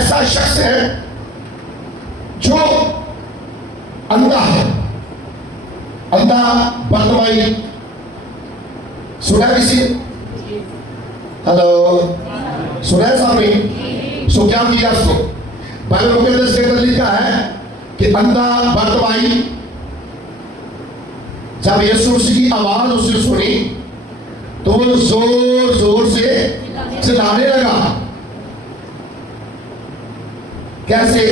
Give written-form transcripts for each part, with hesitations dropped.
ऐसा शख्स है जो अंधा है, अंधा बदमाई। सुना किसी? हेलो, सुना है सामने? सो क्या किया उसको? बाइबल मुकद्दस के अंदर लिखा है कि अंधा बदमाई जब यीशु मसीह की आवाज उसने सुनी तो वो जोर जोर से चिल्लाने लगा। कैसे?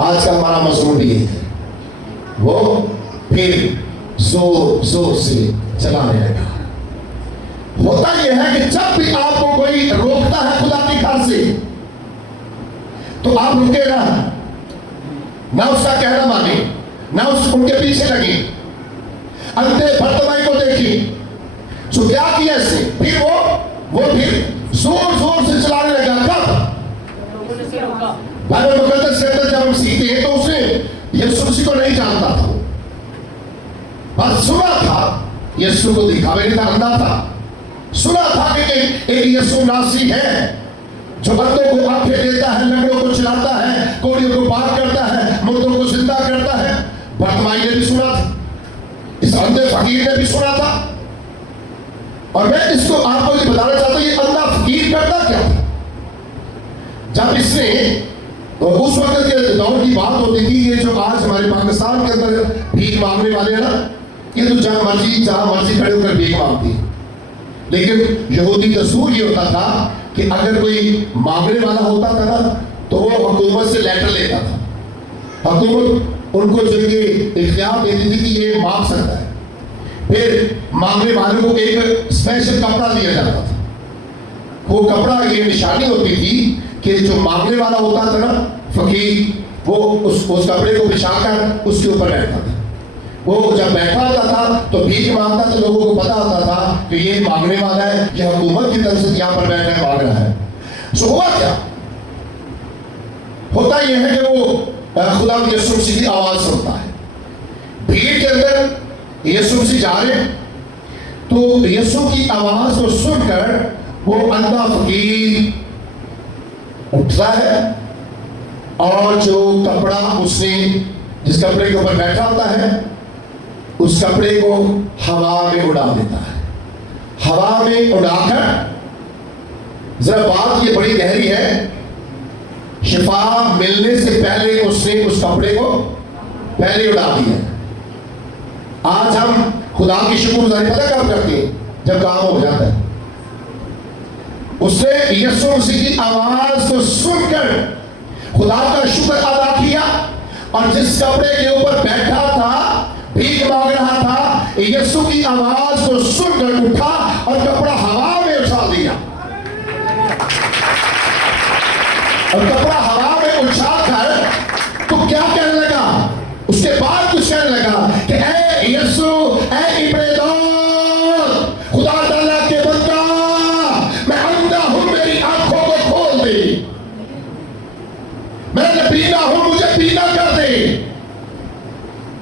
आज का हमारा मजमून भी है, वो फिर जोर जोर से चलाने लगा। होता यह है कि जब भी आपको कोई रोकता है खुदा के घर से तो आप रुके ना उसका कहना माने, ना उनके पीछे लगे। अंधे बदमाई को देखी, तो क्या किया इसने? फिर वो फिर जोर जोर से चलाने लगा। कब? बाइबल मुकद्दस के अंदर जब हम सीखते हैं तो उसने यीशु मसीह को नहीं जानता था, बस सुना था। यीशु को देखा भी नहीं था, अंधा था। सुना था कि एक यीशु नासरी है जो अंधों को आंखें देता है, लंगड़ों को चलाता है, कोढ़ियों को पार करता है, मुर्दों को जिंदा करता है। बदमाई ने भी सुना था, इस अंधे फकीर ने भी सुना था। और मैं इसको आपको ये बताना चाहता हूं, ये अंधा फकीर करता क्या था? जब इसने तो उस वक्त के दौर की बात होती थी, ये जो आज हमारे पाकिस्तान के अंदर भीख मांगने वाले हैं ना, ये तो जहाँ मर्जी खड़े होकर भीख मांगती है। लेकिन यहूदी दस्तूर ये होता था कि अगर कोई मांगने वाला होता था ना तो वो हुकूमत से लेटर लेता था। हुकूमत उनको जो ये इख्तियार देती थी कि ये मांग सकता है। फिर मांगने वाले को एक स्पेशल कपड़ा दिया जाता था। वो कपड़ा ये निशानी होती थी कि जो मांगने वाला होता था ना फकीर, वो उस कपड़े को बिछाकर उसके ऊपर बैठता था। वो जब बैठा होता था तो भीख मांगता, तो लोगों को पता होता था कि ये मांगने वाला है, ये हुकूमत की तरफ से यहाँ पर बैठा है, मांग रहा है। सो हुआ क्या? होता यह है कि वो खुदा यीशु मसीह की आवाज सुनता है। भीड़ के अंदर यीशु मसीह जा रहे, तो यीशु की आवाज को सुनकर वो अंधा फकीर उठता है और जो कपड़ा उसने जिस कपड़े के ऊपर बैठा होता है उस कपड़े को हवा में उड़ा देता है। हवा में उड़ाकर, जरा बात ये बड़ी गहरी है, शिफा मिलने से पहले उसने उस कपड़े को पहले उड़ा दिया। आज हम खुदा की शुक्रगुजारी पता कब करते हैं? जब काम हो जाता है। उसने यीशु मसीह की आवाज को सुनकर खुदा का शुक्र अदा किया और जिस कपड़े के ऊपर बैठा था, भीख मांग रहा था, यीशु की आवाज को सुनकर उठा और कपड़ा हवा में उछाल दिया। और कपड़ा हवा में उछाल कर तो क्या कहने लगा? उसके बाद कुछ कहने लगा कि ऐ यीशु, ऐ इब्राहिम, खुदा ताला के बंदा, मैं अंधा हूं, मेरी आंखों को खोल दे। मैं बीना हूं, मुझे बीना कर दे।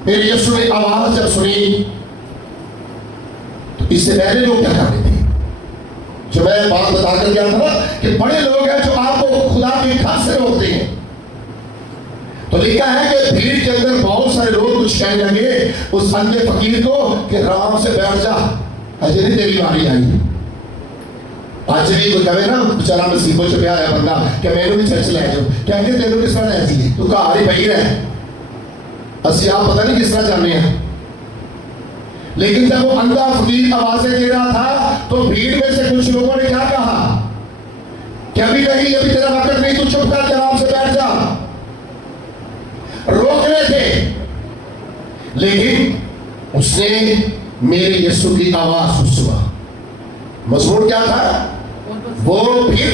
फिर यीशु ने आवाज जब सुनी तो इससे पहले लोग क्या करते थे? जो मैं बात बताकर गया था ना कि बड़े लोग हैं जो आपको खुदा के घर से रोकते हैं। तो लिखा है कि भीड़ के अंदर बहुत सारे लोग कुछ कहने लगे उस अंधे फकीर को कि आराम से बैठ जा, अजय नहीं तेरी बारी आई। आज भी कोई कहे ना बेचारा मुसीबत से प्यार है बंदा कि मैंने भी चर्च ले जाओ, कहते तेनों किस तरह ऐसी है, तू घर ही बही रहे, असि आप पता नहीं किस तरह जाने हैं। लेकिन जब वो अंधा फकीर आवाजें दे रहा था तो भीड़ में से कुछ लोगों ने क्या कहा कि अभी नहीं, अभी तेरा वक्त नहीं, तू चुप कर, आराम से बैठ जा। रोक रहे थे, लेकिन उसने मेरे यीशु की आवाज को सुना। मजमून क्या था? वो फिर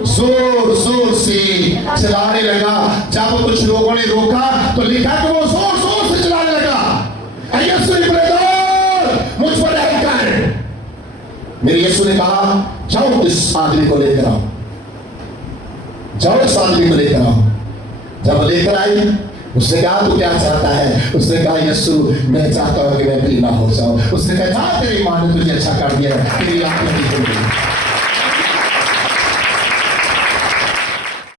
जोर जोर से चलाने लगा। जब कुछ लोगों ने रोका तो लिखा कि वो जोर जोर से चलाने लगा, यीशु मुझ पर रहम कर। मेरे यीशु ने कहा जाओ इस आदमी को लेकर आओ, जाओ इस आदमी को लेकर आओ। जब लेकर आई उसने कहा तू क्या चाहता है? उसने कहा यीशु मैं चाहता हूं कि मैं बीमा हो जाऊं। उसने कहा तेरी मां ने तुझे अच्छा कर दिया, तेरी आंखें ठीक हो गई।